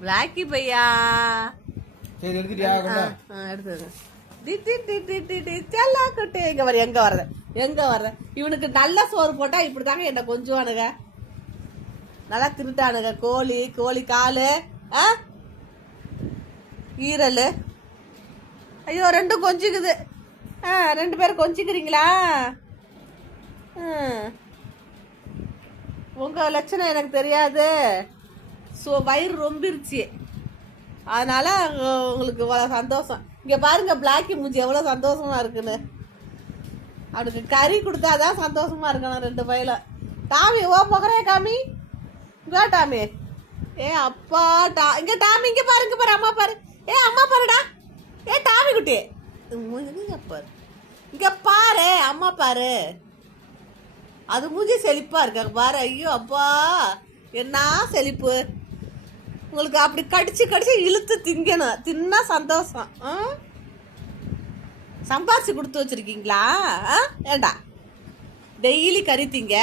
Blackie பையா சரி எடுத்துட்டியா எடுத்துங்க. செல்லா குட்டி எங்க வர எங்க வர்ற இவனுக்கு நல்ல சோறு போட்டா இப்படிதாங்க என்ன கொஞ்சுவானுங்க. நல்லா திருட்டானுங்க. கோழி காலு ஈரல். ஐயோ ரெண்டும் கொஞ்சிக்குது. ரெண்டு பேரும் கொஞ்சிக்கிறீங்களா? உங்க லட்சணம் எனக்கு தெரியாது. வயிறு ரொம்பிருச்சு, அதனால உங்களுக்கு இவ்வளோ சந்தோஷம். இங்கே பாருங்க பிளாக்கி மூஞ்சி எவ்வளோ சந்தோஷமா இருக்குன்னு. அவனுக்கு கறி கொடுத்தாதான் சந்தோஷமா இருக்கணும். ரெண்டு பையில டாமி ஓ முகரே காமி இங்கே டாமி. அப்பா இங்க டாமி இங்க பாரு அம்மா பாரு. அம்மா பாருடா. டாமி குட்டி பாரு இங்க பாரு அம்மா பாரு. அது மூஞ்சி செழிப்பா இருக்காங்க பாரு. ஐயோ அப்பா என்ன செழிப்பு. உங்களுக்கு அப்படி கடிச்சு இழுத்து திங்கணும். தின்னா சந்தோஷம். சம்பாரிச்சு கொடுத்து வச்சிருக்கீங்களா? ஏண்டா டெய்லி கறி திங்க.